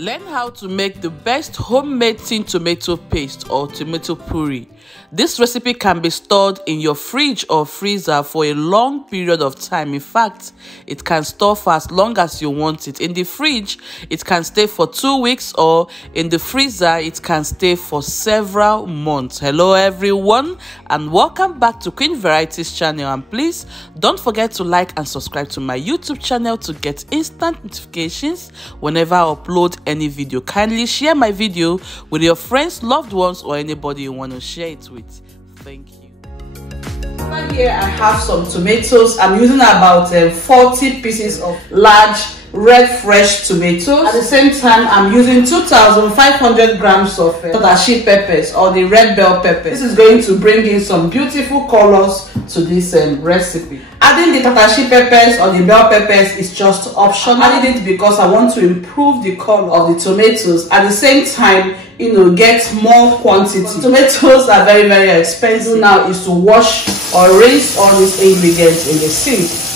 Learn how to make the best homemade tin tomato paste or tomato puree. This recipe can be stored in your fridge or freezer for a long period of time. In fact, it can store for as long as you want it. In the fridge, it can stay for 2 weeks, or in the freezer, it can stay for several months. Hello everyone, and welcome back to Queenvarieties channel. And please don't forget to like and subscribe to my YouTube channel to get instant notifications whenever I upload any video. Kindly share my video with your friends, loved ones, or anybody you want to share it with. Thank you. Over here I have some tomatoes. I'm using about 40 pieces of large red fresh tomatoes. At the same time, I'm using 2,500 grams of tatashe peppers, or the red bell pepper. This is going to bring in some beautiful colors to this recipe. Adding the tatashe peppers or the bell peppers is just optional. I did it because I want to improve the color of the tomatoes. At the same time, get more quantity. Tomatoes are very, very expensive. Now is to wash or rinse all these ingredients in the sink.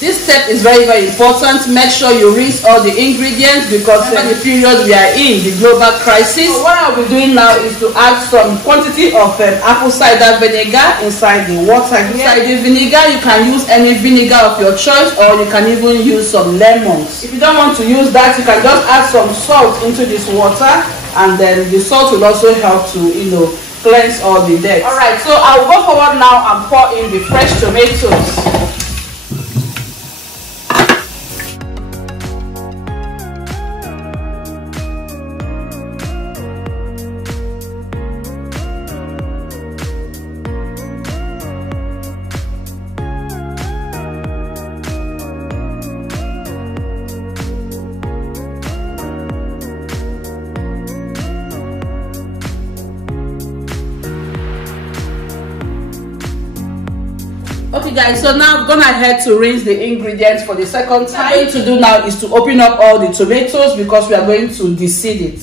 This step is very, very important. Make sure you rinse all the ingredients, because in the period we are in, the global crisis. So what I'll be doing now is to add some quantity of apple cider vinegar inside the water. Inside the vinegar, you can use any vinegar of your choice, or you can even use some lemons. If you don't want to use that, you can just add some salt into this water, and then the salt will also help to, cleanse all the dirt. Alright, so I'll go forward now and pour in the fresh tomatoes. Okay guys, so now I've gone ahead to rinse the ingredients for the second time. What I'm going to do now is to open up all the tomatoes, because we are going to de-seed it.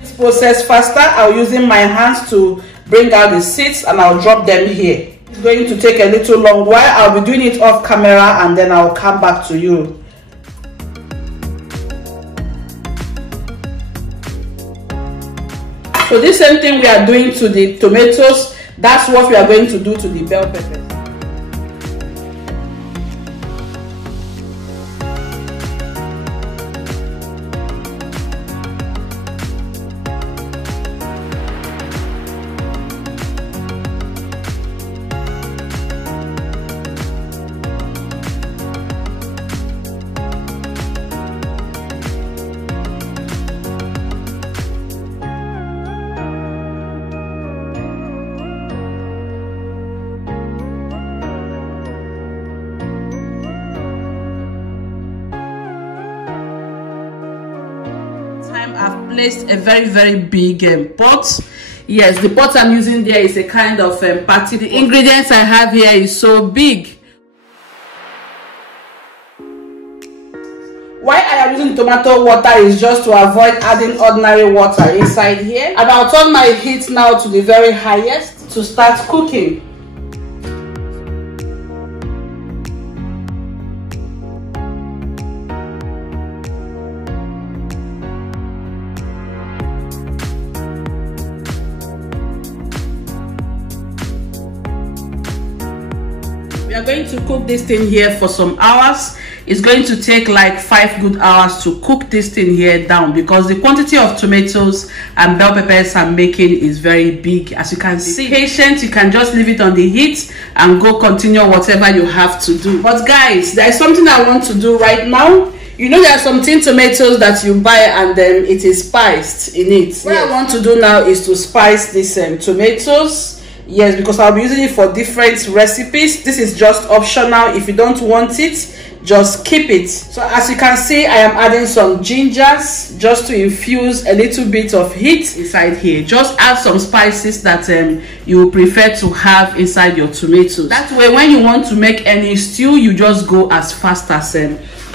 This process faster. I'm using my hands to bring out the seeds, and I'll drop them here. It's going to take a little long while. I'll be doing it off camera, and then I'll come back to you. So this same thing we are doing to the tomatoes, that's what we are going to do to the bell peppers. I've placed a very, very big pot. Yes, the pot I'm using there is a kind of party. The ingredients I have here is so big. Why I am using tomato water is just to avoid adding ordinary water inside here. And I'll turn my heat now to the very highest to start cooking. We are going to cook this thing here for some hours. It's going to take like 5 good hours to cook this thing here down, because the quantity of tomatoes and bell peppers I'm making is very big. As you can see, patient, you can just leave it on the heat and go continue whatever you have to do. But guys, there is something I want to do right now. There are some tin tomatoes that you buy, and then it is spiced in it. What I want to do now is to spice these tomatoes. Yes, because I'll be using it for different recipes. This is just optional. If you don't want it, just keep it. So as you can see, I am adding some gingers just to infuse a little bit of heat inside here. Just add some spices that you prefer to have inside your tomatoes. That way, when you want to make any stew, you just go as fast as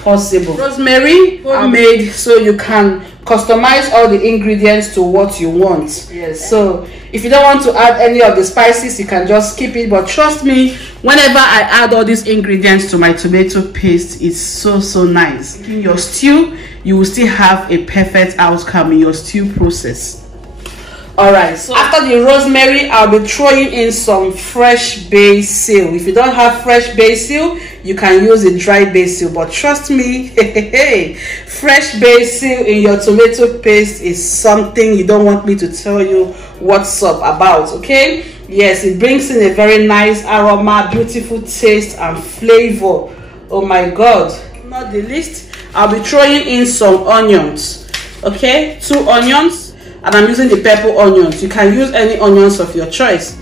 possible. Rosemary, homemade, so you can customize all the ingredients to what you want. Yes, so if you don't want to add any of the spices, you can just skip it. But trust me, whenever I add all these ingredients to my tomato paste, it's so nice. In your stew, you will still have a perfect outcome in your stew process. Alright, so after the rosemary, I'll be throwing in some fresh basil. If you don't have fresh basil, you can use a dry basil, but trust me, fresh basil in your tomato paste is something you don't want me to tell you what's up about, okay? Yes, it brings in a very nice aroma, beautiful taste and flavor. Oh my god. Not the least, I'll be throwing in some onions, okay? 2 onions. And I'm using the purple onions. You can use any onions of your choice.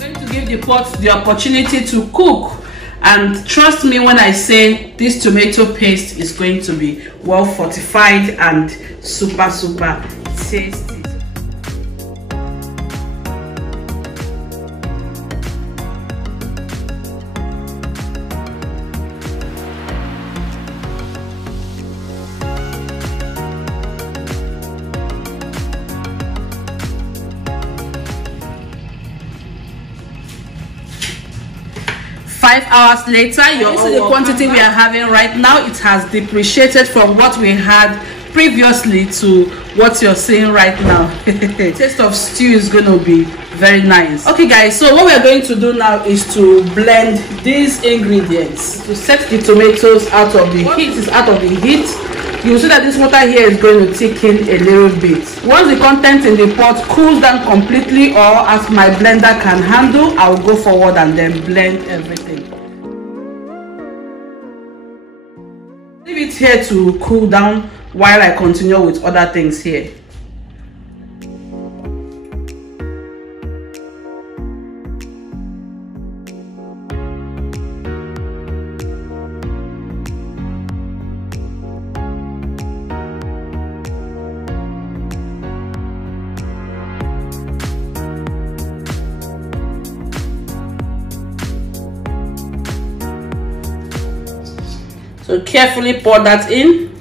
I'm going to give the pot the opportunity to cook. And trust me when I say this tomato paste is going to be well fortified and super tasty. 5 hours later, you see the quantity we are having right now. It has depreciated from what we had previously to what you're seeing right now. Taste of stew is going to be very nice. Okay guys, so what we are going to do now is to blend these ingredients to set the tomatoes out of the heat. Is out of the heat. You see that this water here is going to thicken a little bit. Once the content in the pot cools down completely, or as my blender can handle, I'll go forward and then blend everything. Leave it here to cool down while I continue with other things here. So carefully pour that in.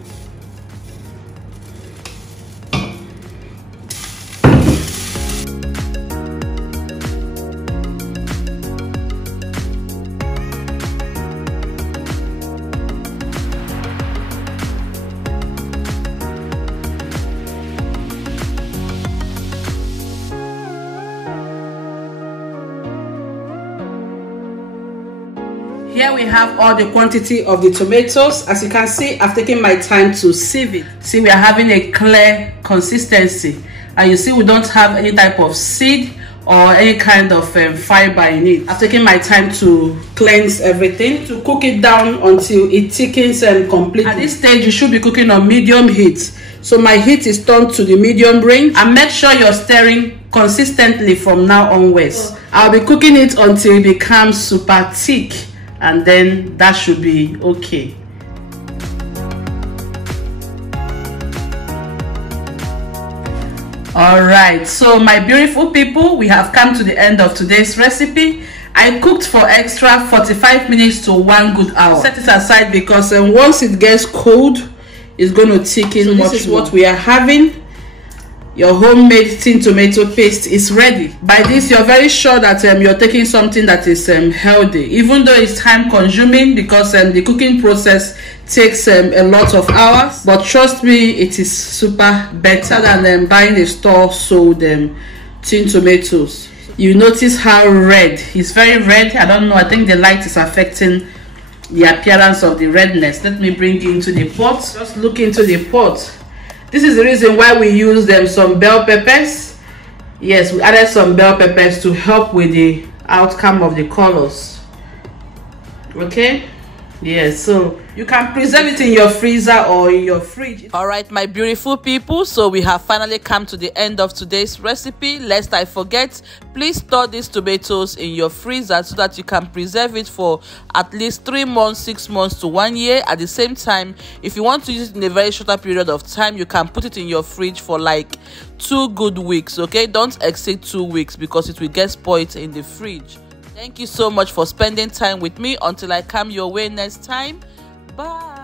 Here we have all the quantity of the tomatoes. As you can see, I've taken my time to sieve it. See, we are having a clear consistency, and you see we don't have any type of seed or any kind of fiber in it. I've taken my time to cleanse everything, to cook it down until it thickens completely. At this stage, you should be cooking on medium heat. So my heat is turned to the medium range, and make sure you're stirring consistently from now onwards. I'll be cooking it until it becomes super thick, and then that should be okay. Alright, so my beautiful people, we have come to the end of today's recipe. I cooked for extra 45 minutes to 1 good hour. Set it aside because once it gets cold, it's going to thicken. So this is what we are having. Your homemade tin tomato paste is ready. By this, you're very sure that you're taking something that is healthy, even though it's time consuming because the cooking process takes a lot of hours. But trust me, it is super better than buying a store sold tin tomatoes. You notice how red, it's very red. I don't know, I think the light is affecting the appearance of the redness. Let me bring you into the pot. Just look into the pot. This is the reason why we use some bell peppers. Yes, we added some bell peppers to help with the outcome of the colors. Okay, Yes, so you can preserve it in your freezer or in your fridge. All right, my beautiful people, so we have finally come to the end of today's recipe. Lest I forget, please store these tomatoes in your freezer so that you can preserve it for at least 3 months, 6 months to 1 year. At the same time, if you want to use it in a very shorter period of time, you can put it in your fridge for like 2 good weeks. Okay, don't exceed 2 weeks because it will get spoiled in the fridge. Thank you so much for spending time with me. Until I come your way next time, bye.